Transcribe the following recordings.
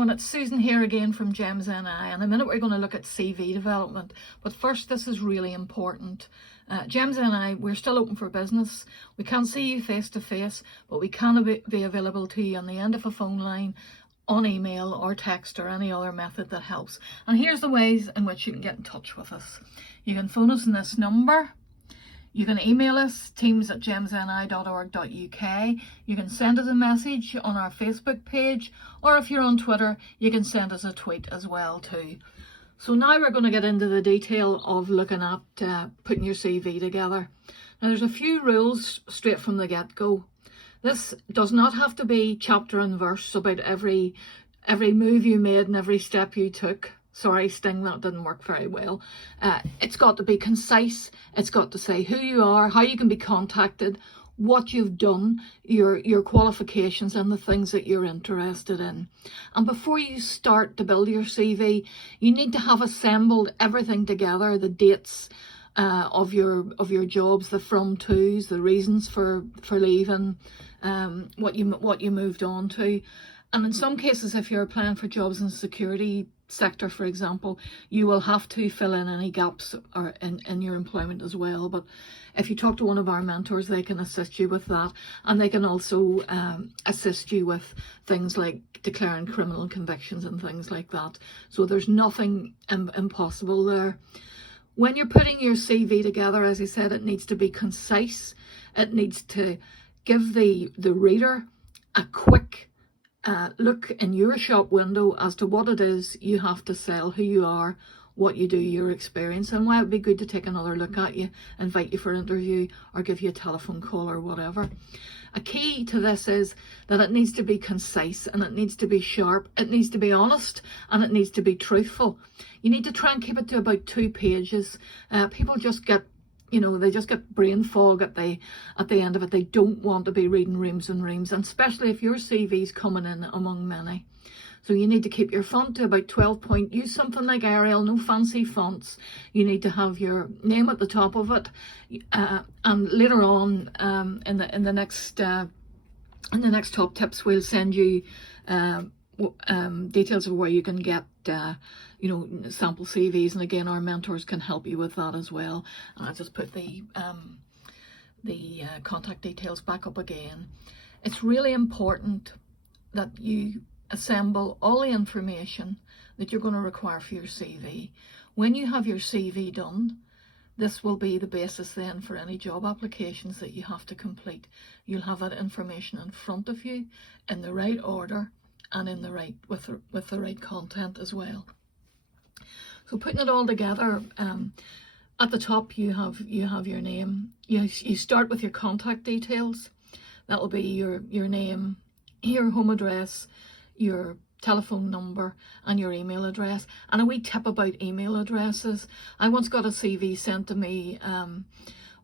And it's Susan here again from Gems NI. In a minute we're going to look at CV development, but first this is really important. Gems NI, we're still open for business. We can't see you face to face, but we can be available to you on the end of a phone line, on email or text or any other method that helps. And here's the ways in which you can get in touch with us. You can phone us on this number. You can email us, teams@gemsni.org.uk. You can send us a message on our Facebook page, or if you're on Twitter, you can send us a tweet as well too. So now we're going to get into the detail of looking at putting your CV together. Now there's a few rules straight from the get-go. This does not have to be chapter and verse about every move you made and every step you took. Sorry, Sting, that didn't work very well. It's got to be concise. It's got to say who you are, how you can be contacted, what you've done, your qualifications and the things that you're interested in. And before you start to build your CV, you need to have assembled everything together, the dates of your jobs, the from tos, the reasons for leaving, what you moved on to. And in some cases, if you're applying for jobs in the security sector, for example, you will have to fill in any gaps or in your employment as well. But if you talk to one of our mentors, they can assist you with that, and they can also assist you with things like declaring criminal convictions and things like that. So there's nothing impossible there. When you're putting your CV together, as I said, it needs to be concise. It needs to give the reader a quick look in your shop window as to what it is you have to sell, who you are, what you do, your experience, and why it would be good to take another look at you, invite you for an interview, or give you a telephone call or whatever. A key to this is that it needs to be concise, and it needs to be sharp, it needs to be honest, and it needs to be truthful. You need to try and keep it to about 2 pages. People just get they just get brain fog at the end of it. They don't want to be reading reams and reams, and especially if your CV's coming in among many. So you need to keep your font to about 12 point. Use something like Arial, no fancy fonts. You need to have your name at the top of it, and later on in the next top tips, we'll send you details of where you can get sample CVs, and again our mentors can help you with that as well. And I'll just put the contact details back up again. It's really important that you assemble all the information that you're going to require for your CV. When you have your CV done, this will be the basis then for any job applications that you have to complete. You'll have that information in front of you in the right order and in the right with the right content as well. So putting it all together, at the top you have your name. You start with your contact details. That will be your name, your home address, your telephone number, and your email address. And a wee tip about email addresses. I once got a CV sent to me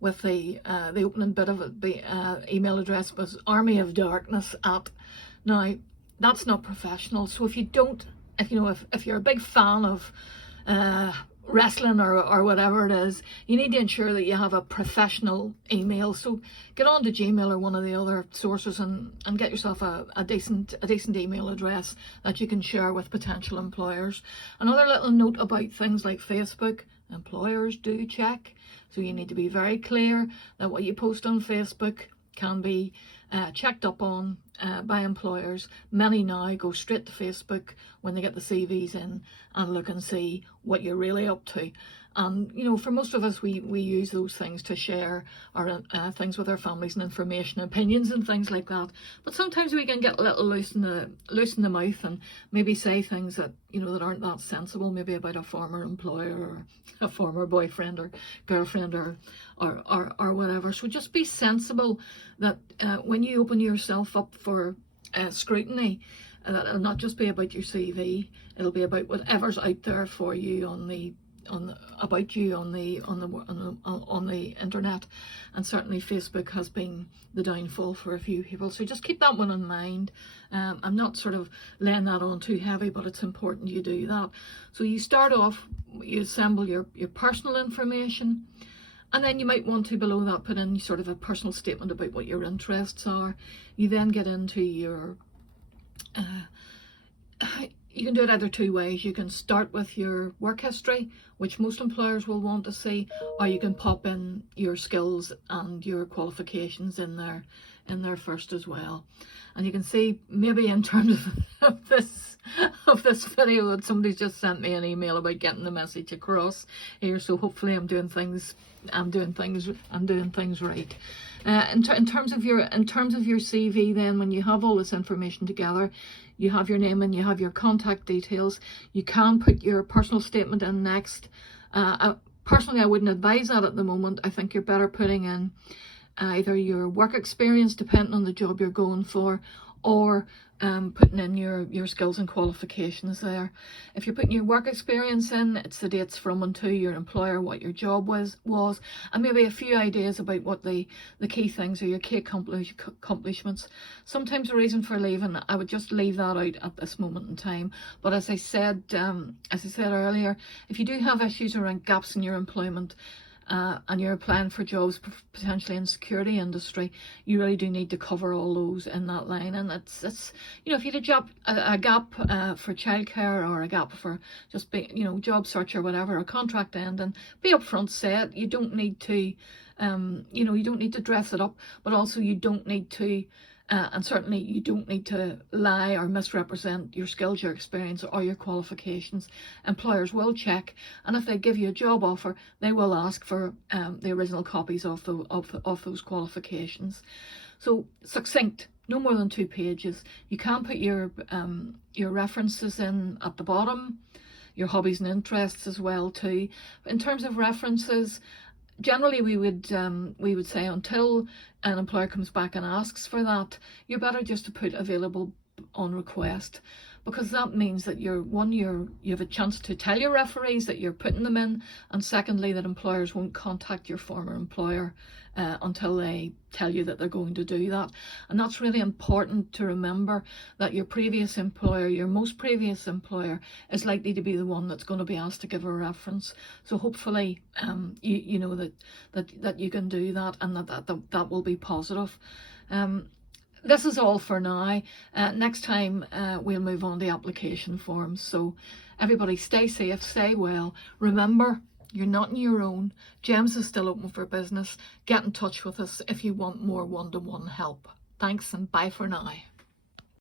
with the opening bit of it. The email address was Army of Darkness @ Now that's not professional. So if you're a big fan of wrestling or whatever it is, you need to ensure that you have a professional email. So get on to Gmail or one of the other sources and get yourself a decent email address that you can share with potential employers. Another little note about things like Facebook: employers do check. So you need to be very clear that what you post on Facebook can be checked up on by employers. Many now go straight to Facebook when they get the CVs in and look and see what you're really up to. And for most of us, we use those things to share our things with our families and information, opinions and things like that. But sometimes we can get a little loose in the mouth and maybe say things that that aren't that sensible, maybe about a former employer or a former boyfriend or girlfriend or whatever. So just be sensible that when you open yourself up for scrutiny, that it'll not just be about your CV. It'll be about whatever's out there for you on the internet. And certainly Facebook has been the downfall for a few people, so just keep that one in mind. I'm not sort of laying that on too heavy, but it's important you do that. So you start off, you assemble your personal information, and then you might want to below that put in sort of a personal statement about what your interests are. You then get into your you can do it either two ways. You can start with your work history, which most employers will want to see, or you can pop in your skills and your qualifications in there first as well. And you can see maybe in terms of this video that somebody's just sent me an email about getting the message across here. So hopefully I'm doing things right. In terms of your CV, then when you have all this information together, you have your name and you have your contact details. You can put your personal statement in next. Personally, I wouldn't advise that at the moment. I think you're better putting in either your work experience, depending on the job you're going for, or putting in your skills and qualifications there. If you're putting your work experience in, it's the dates from and to your employer, what your job was, and maybe a few ideas about what the key things are, your key accomplishments. Sometimes the reason for leaving, I would just leave that out at this moment in time. But as I said earlier, if you do have issues around gaps in your employment, and you're applying for jobs potentially in security industry, you really do need to cover all those in that line. And it's you know, if you had a gap for childcare, or a gap for just job search or whatever, a contract end, and be upfront, say it. You don't need to you don't need to dress it up, but also you don't need to and certainly you don't need to lie or misrepresent your skills, your experience, or your qualifications. Employers will check, and if they give you a job offer, they will ask for the original copies of those qualifications. So succinct, no more than 2 pages. You can put your references in at the bottom, your hobbies and interests as well too. In terms of references, generally we would say until an employer comes back and asks for that, you're better just to put available on request, because that means that you have a chance to tell your referees that you're putting them in, and secondly that employers won't contact your former employer until they tell you that they're going to do that. And that's really important to remember, that your previous employer, your most previous employer, is likely to be the one that's going to be asked to give a reference. So hopefully you know that you can do that, and that will be positive. This is all for now. Next time we'll move on to application forms. So everybody stay safe, stay well. Remember, you're not on your own. GEMS is still open for business. Get in touch with us if you want more one-to-one help. Thanks, and bye for now.